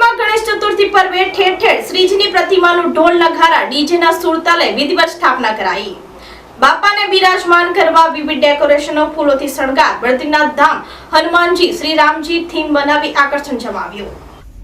પારડીમાં ગણેશ ચતુર્થી પર્વે ઠેર ઠેર શ્રીજીની પ્રતિમાનું ઢોલ નગારા ડીજેના સુરતાલે વિધિવત સ્થાપના કરાઈ. બાપાને બિરાજમાન કરવા વિવિધ ડેકોરેશનો, ફૂલોથી શણગાર બદ્રીનાથ ધામ, હનુમાનજી શ્રી રામજી થીમ બનાવી આકર્ષણ જમાવ્યું.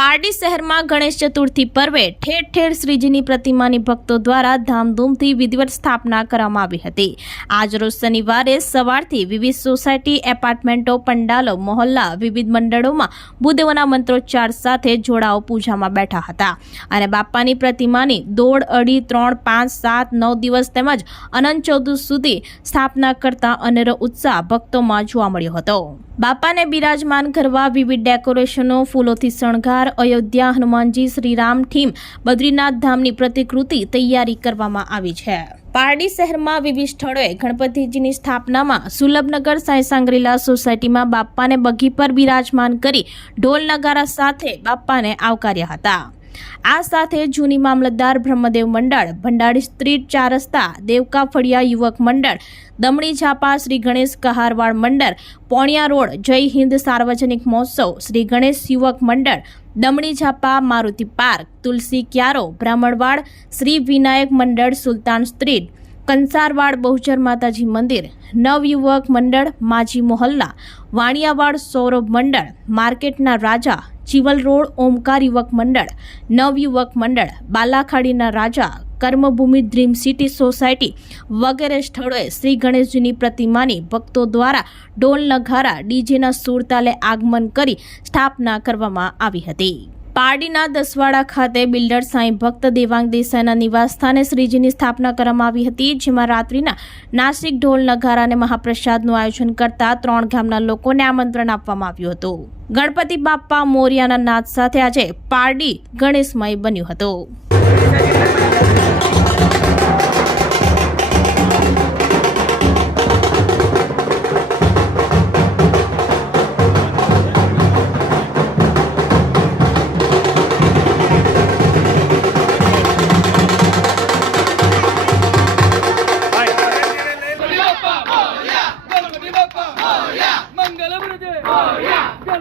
પારડી શહેરમાં ગણેશ ચતુર્થી પર્વે ઠેર ઠેર શ્રીજીની પ્રતિમાની ભક્તો દ્વારા ધામધૂમથી વિધિવત સ્થાપના કરવામાં આવી હતી. આજરોજ શનિવારે સવારથી વિવિધ સોસાયટી, એપાર્ટમેન્ટો, પંડાલો, મહોલ્લા, વિવિધ મંડળોમાં બુદ્ધવના મંત્રોચ્ચાર સાથે જોડાઓ પૂજામાં બેઠા હતા. અને બાપાની પ્રતિમાની દોઢ અઢી, ત્રણ, પાંચ, સાત, નવ દિવસ તેમજ અનંત ચૌદસ સુધી સ્થાપના કરતા અનેરો ઉત્સાહ ભક્તોમાં જોવા મળ્યો હતો. બાપાને બિરાજમાન કરવા વિવિધ ડેકોરેશનો, ફૂલોથી શણગાર, અયોધ્યા હનુમાનજી શ્રીરામ થીમ બદ્રીનાથ ધામની પ્રતિકૃતિ તૈયારી કરવામાં આવી છે. પારડી શહેરમાં વિવિધ સ્થળોએ ગણપતિજીની સ્થાપનામાં સુલભનગર સાંઈ સાંગરીલા સોસાયટીમાં બાપાને બગી પર બિરાજમાન કરી ઢોલ નગારા સાથે બાપાને આવકાર્યા હતા. આ સાથે જૂની મામલતદાર બ્રહ્મદેવ મંડળ, ભંડારી સ્ટ્રીટ ચાર રસ્તા, દેવકા ફળિયા યુવક મંડળ, દમણી છાપા શ્રી ગણેશ કહારવાડ મંડળ, પોણિયા રોડ, જય હિન્દ સાર્વજનિક મહોત્સવ શ્રી ગણેશ યુવક મંડળ, દમણી છાપા મારુતિ પાર્ક, તુલસી ક્યારો, બ્રાહ્મણવાડ શ્રી વિનાયક મંડળ, સુલતાન સ્ટ્રીટ કંસારવાડ બહુચર માતાજી મંદિર, નવયુવક મંડળ માજી મોહલ્લા, વાણિયાવાડ સૌરભ મંડળ, માર્કેટના રાજા, ચિવલ રોડ ઓમકાર યુવક મંડળ, નવયુવક મંડળ, બાલાખાડીના રાજા, કર્મભૂમિ ડ્રીમ સિટી સોસાયટી વગેરે સ્થળોએ શ્રી ગણેશજીની પ્રતિમાની ભક્તો દ્વારા ઢોલ નઘારા ડીજેના સુરતાલે આગમન કરી સ્થાપના કરવામાં આવી હતી. પારડીના દસવાડા ખાતે બિલ્ડર સાંઈ ભક્ત દેવાંગ દેસાઈના નિવાસસ્થાને શ્રીજીની સ્થાપના કરવામાં આવી હતી, જેમાં રાત્રિના નાસિક ઢોલ નગારા અને મહાપ્રસાદનું આયોજન કરતા ત્રણ ગામના લોકોને આમંત્રણ આપવામાં આવ્યું હતું. ગણપતિ બાપ્પા મોરિયાના નાદ સાથે આજે પારડી ગણેશમય બન્યું હતું.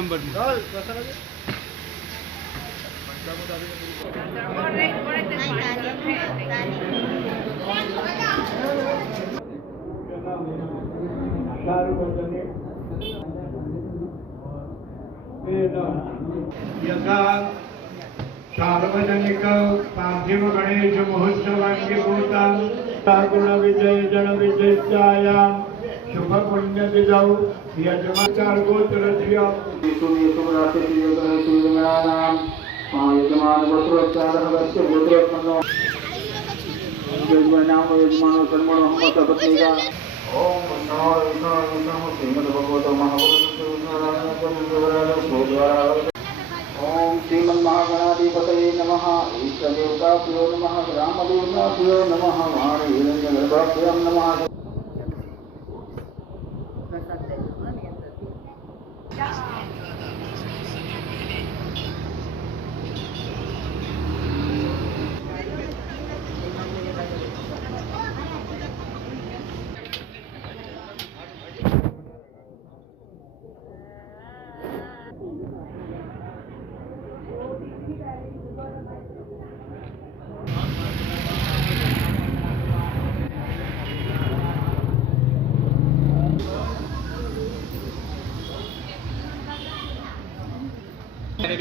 નંબરનું. સાર્વજનિક પાર્થિવ ગણેશ મહોત્સવ અંગીભૂતા ગુણ વિજય જણ વિજય शंभर पुण्याचे जाऊ या जमाचार गोत्र ओम नमो नमो नमो श्रीमद्भगवतो महापुरुष ओम श्रीमन्महागणाधिपतये नमः इष्टदेवताभ्यो नमः ग्रामदेवताभ्यो नमः वाणीरञ्जगर्भाभ्यं नमः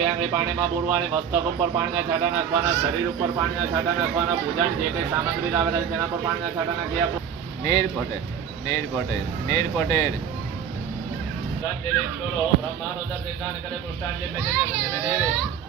આંગળી પાણીમાં બોલવાની મસ્તક ઉપર પાણીના છાંટા નાખવાના શરીર ઉપર પાણીના છાંટા નાખવાના પૂજાની જે કંઈ સામગ્રી લાવેલા છે તેના પર પાણીના છાંટા નાખી નેર પટેલ નેર પટેલ નેર પટેલ. ગણપતિ બાપ્પા ગણપતિ બાપ્પા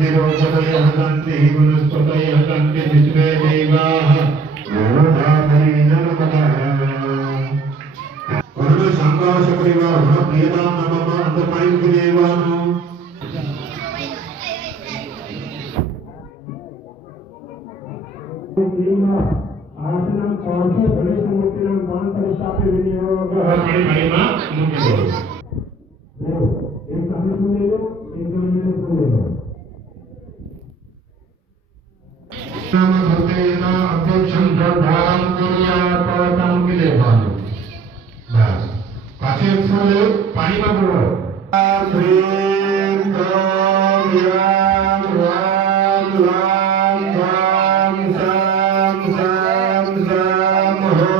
શાંતિરોપતય હસંતિ ગુણસ્પતય હસંતિ વિશ્વે દેવાઃ નર્મદામયી નર્મદા শুদ্ধ দান করিয়া পরতাম গেলে ভালো ব্যাস পাথের ফুলে পানি পাবো Oh